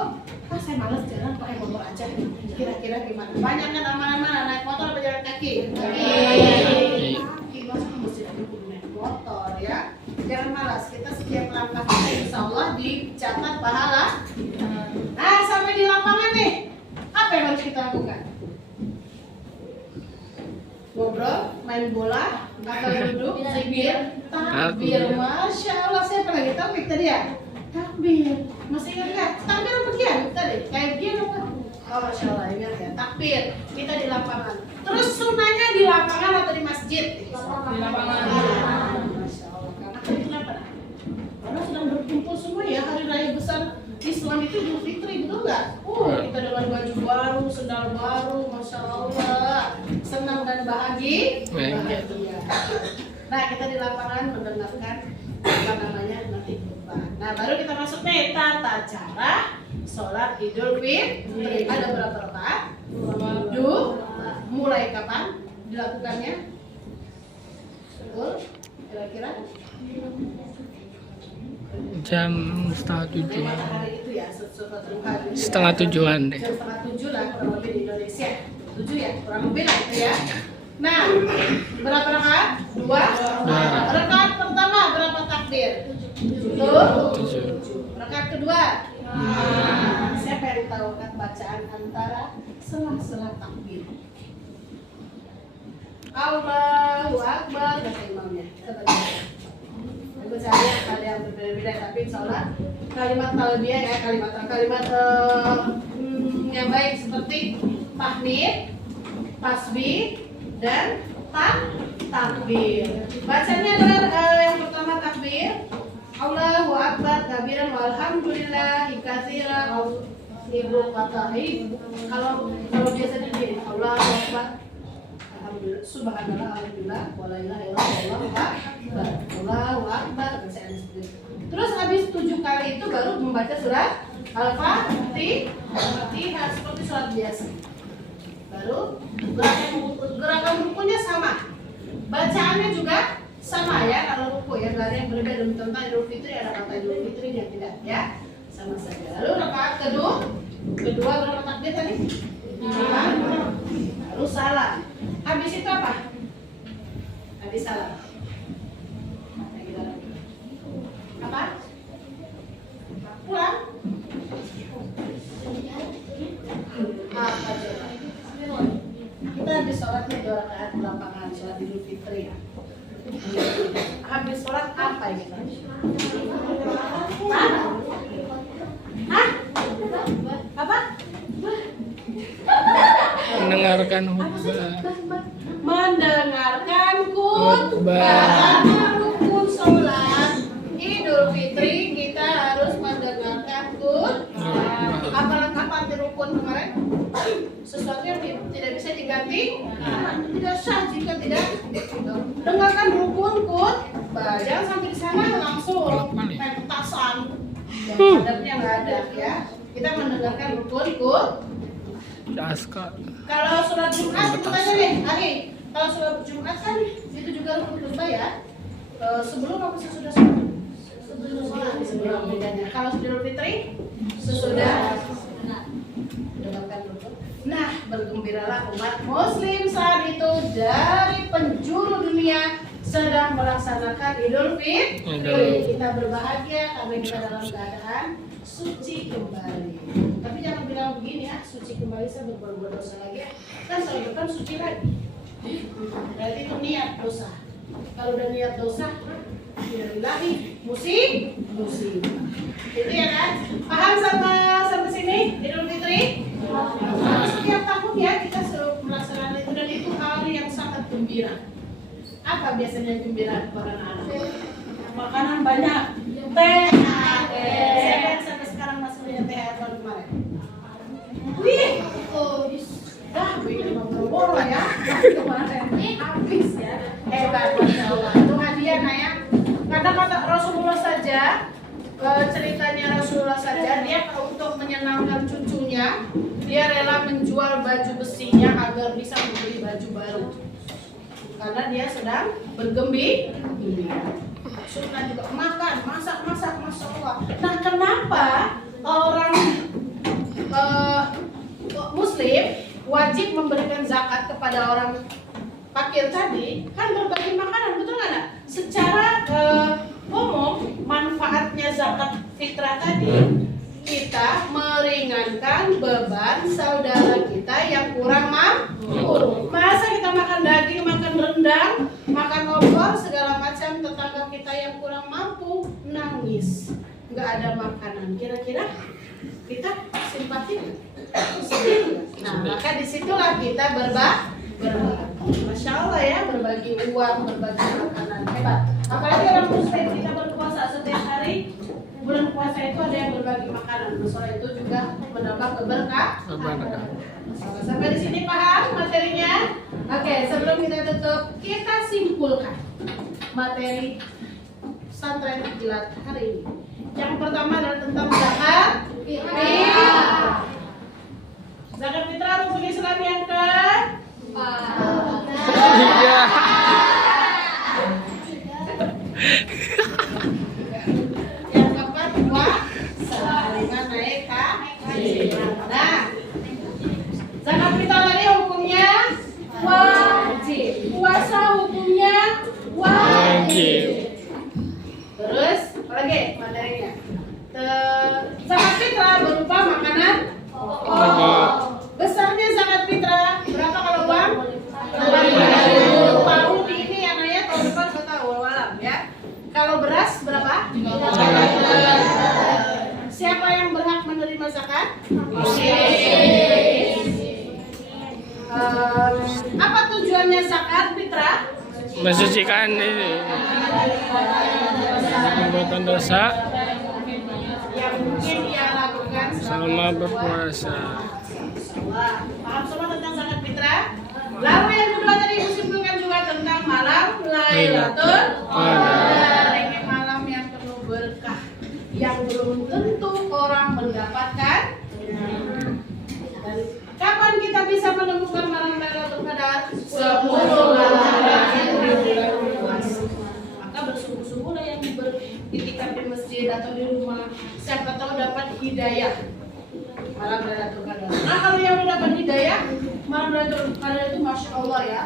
saya malas jalan pakai motor aja. Kira-kira gimana? Banyak kan aman-aman naik motor atau jalan kaki? Kaki, masa mesti naik motor ya. Jangan malas, kita setiap langkah kita insya Allah dicatat pahala. Nah, sampai di lapangan nih, apa yang harus kita lakukan? Ngobrol, main bola, atau duduk, zikir, takbir. Masya Allah, siapa lagi takbir tadi ya? Takbir, masih ingat nggak? Takbir apa Gian tadi? Kayak Gian apa? Oh Masya Allah, ingat ya, takbir. Kita di lapangan. Terus sunahnya di lapangan atau di masjid? Di lapangan. Masya Allah. Kenapa? Karena sedang berkumpul semua ya, hari raya besar Islam itu Idul Fitri, betul nggak? Kita dengan baju baru, sendal baru, Masya Allah, senang dan bahagia. Nah, kita di lapangan mendengarkan apa namanya nanti khutbah. Nah, baru kita masuk nih tata cara sholat Idul Fitri. Ada berapa rakaat? 2. Mulai kapan dilakukannya? Betul? Kira-kira? Jam setengah 7. Hari itu ya, Setengah 7-an deh. Jam setengah 7 lah kurang lebih di Indonesia. 7 ya, kurang lebih lah itu ya. Nah, berapa rakaat? 2. Rakaat pertama berapa takbir? 7. Rakaat kedua? Siapa yang tahu kan bacaan antara sela-sela takbir? Allahu Akbar, kata imamnya. Itu saya ada yang berbeda-beda, tapi insya Allah kalimat talbiyah ya, kalimat yang baik seperti tahmid, tasbih, dan takbir. Bacanya adalah yang pertama takbir, Allahu Akbar kabiran walhamdulillahi katsiran ibu fatahi. Kalau biasanya begini, Allahu Akbar, alhamdulillah, subhanallah, alhamdulillah, wala ilaha illallah, Allahu Akbar. Terus habis 7 kali itu baru membaca surat Al-Fatihah seperti sholat biasa. Baru gerakan rukunya sama, bacaannya juga sama ya. Kalau ruku ya, gak ada yang berbeda tentang Idul Fitri, ada kata Idul Fitrinya tidak ya. sama saja. Lalu rakaat kedua berapa takbir tadi? 5. Lalu salam. Habis itu apa? Habis salam. Apa? Pulang? Apa coba? Kita habis sholatnya 2 rakaat di lapangan, sholat Idul Fitri. Habis sholat apa ini? Hah? Apa? Mendengarkan khutbah. Mendengarkan khutbah. Karena rukun sholat Idul Fitri kita harus mendengarkan khutbah. Apa arti rukun kemarin? Sesuatu yang tidak bisa diganti, tidak sah jika tidak dengarkan rukun khutbah. Jangan sampai di sana langsung main petasan. Adabnya nggak ada ya. Kita mendengarkan rukun Aska. Kalau sholat Jumat, kita tanya nih, Ari. Kalau sholat Jumat kan itu juga rukun khutbah ya. Sebelum apa sesudah sholat? Sebelum bedanya. Kalau Idul Fitri sesudah. Dengarkan rukun. Nah, bergembiralah umat Muslim saat itu dari penjuru dunia sedang melaksanakan Idul Fitri. Kita berbahagia karena kita dalam keadaan suci kembali. Tapi jangan bilang begini ya, suci kembali saya berbuat dosa lagi ya. Kan saya kan suci lagi. Berarti itu niat dosa. Kalau udah niat dosa, Bismillahirrahmanirrahim, musim. Itu ya kan? Paham sampai sini Idul Fitri? Setiap tahun ya kita selalu melaksanakan itu dan itu hari yang sangat gembira. Apa biasanya gembira para anak? Makanan banyak. Siapa yang sampai sekarang masih punya THR kemarin? Wih, bikin boro-boro ya. Kemarin habis ya. Hebat, Masya Allah. Itu hadiah Naya. Karena kata Rasulullah saja, ceritanya Rasulullah saja, dia untuk menyenangkan cucunya, dia rela menjual baju besinya agar bisa membeli baju baru. Karena dia sedang bergembira. Sunnah juga makan, masak, Masya Allah. Nah, kenapa orang Muslim wajib memberikan zakat kepada orang fakir tadi? Kan berbagi makanan, betul nggak? Secara umum manfaatnya zakat fitrah tadi, kita meringankan beban saudara kita yang kurang mampu. Masa kita makan daging, makan rendang, makan opor, segala macam, tetangga kita yang kurang mampu nangis, nggak ada makanan. Kira-kira kita simpati nggak? Nah, maka disitulah kita berbagi. Masya Allah ya, berbagi uang, berbagi makanan, hebat. Apalagi orang Muslim, kita berpuasa setiap hari. Bulan puasa itu ada yang berbagi makanan. Masalah itu juga menambah keberkahan. Sampai di sini paham materinya? Oke, sebelum kita tutup, kita simpulkan materi pesantren kilat hari ini. Yang pertama adalah tentang zakat fitrah. Zakat fitrah rukun Islam yang ke? Iya. Yang keempat puasa dengan naik haji. Nah, zakat fitrah tadi hukumnya wajib. Puasa hukumnya wajib. Terus apa lagi materinya? Zakat fitrah berupa makanan pokok. Besarnya zakat fitrah berapa kalau uang? 80.000. Tahun ini anaknya tahun depan nggak tahu walau ya. Kalau beras berapa? 3. Siapa yang berhak menerima zakat? Apa tujuannya zakat fitrah? Mensucikan ini perbuatan dosa Yang mungkin dia lakukan selama berpuasa. Paham semua tentang zakat fitrah? Lalu yang kedua tadi disimpulkan juga tentang malam Lailatul Qadar. Ini malam yang penuh berkah, yang belum tentu orang mendapatkan. Dan kapan kita bisa menemukan malam Lailatul Qadar? 10 malam terakhir di bulan puasa. Maka bersungguh-sungguhlah yang beritikaf di masjid atau di rumah rumah. Siapa tahu dapat hidayah. Malam Lailatul Qadar. Nah, kalau yang udah dapat hidayah, malam Lailatul Qadar itu masya Allah ya,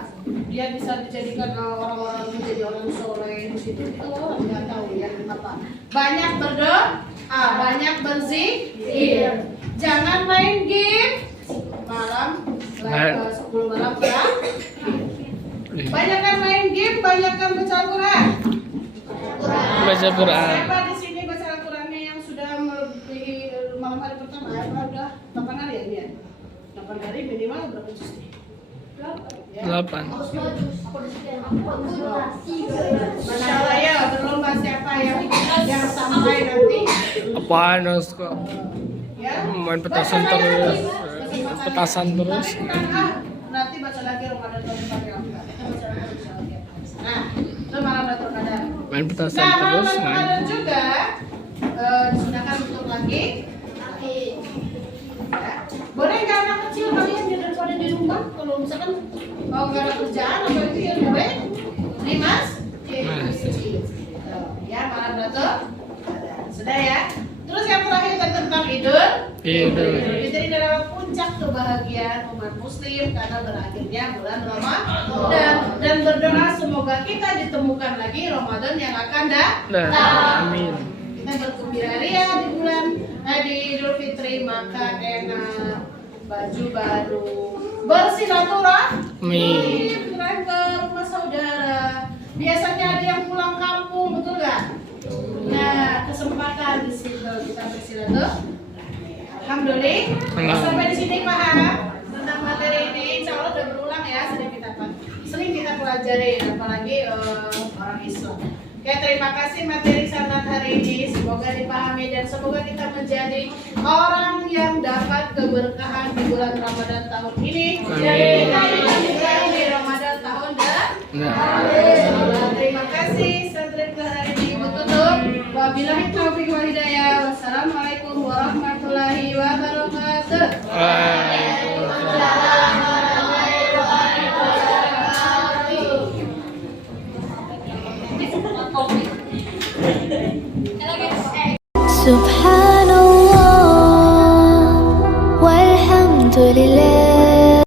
dia bisa dijadikan orang-orang menjadi orang soleh di situ. Kita orang nggak tahu ya kenapa. Banyak berdoa, banyak berzikir. Jangan main game malam 10 malam terakhir. Banyakkan main game, banyakkan baca Al-Quran. Baca Quran. Siapa di sini baca Al-Qurannya yang sudah melebihi malam hari pertama? Udah 8 hari ya dia? 8 hari minimal berapa juz nih? 8. Masya Allah ya, berlomba siapa yang sampai nanti? Apaan kok? Ya? Main petasan terus. Petasan terus. Nanti baca lagi Ramadan tahun depan ya. Nah, itu malam Lailatul Qadar. Main petasan Nah, malam terus. Lailatul Qadar juga disunahkan untuk laki. Ya. Boleh nggak anak kecil kalian ya daripada di rumah? Kalau misalkan nggak ada kerjaan apa itu ya lebih baik di masjid. Ya malam Lailatul Qadar. Sudah ya. Terus yang terakhir tentang Idul Fitri adalah puncak kebahagiaan umat muslim karena berakhirnya bulan Ramadan dan berdoa semoga kita ditemukan lagi Ramadan yang akan datang. Amin. Kita bergembira ria di bulan di Idul Fitri, makan enak, baju baru, bersilaturahmi, keren ke rumah saudara. Biasanya ada yang pulang kampung, betul nggak? Nah, kesempatan di situ kita bersilaturahmi. Alhamdulillah. Sampai di sini paham tentang materi ini. Insya Allah udah berulang ya, sering kita pelajari, apalagi orang Islam. Oke, terima kasih materi sangat hari ini. Semoga dipahami dan semoga kita menjadi orang yang dapat keberkahan di bulan Ramadan tahun ini. Dan kita dilanjutkan di Ramadan tahun depan. Terima kasih. Santri hari ini tutup. Wabillahi taufiq wal hidayah. Wassalamualaikum warahmatullahi wabarakatuh. Subhan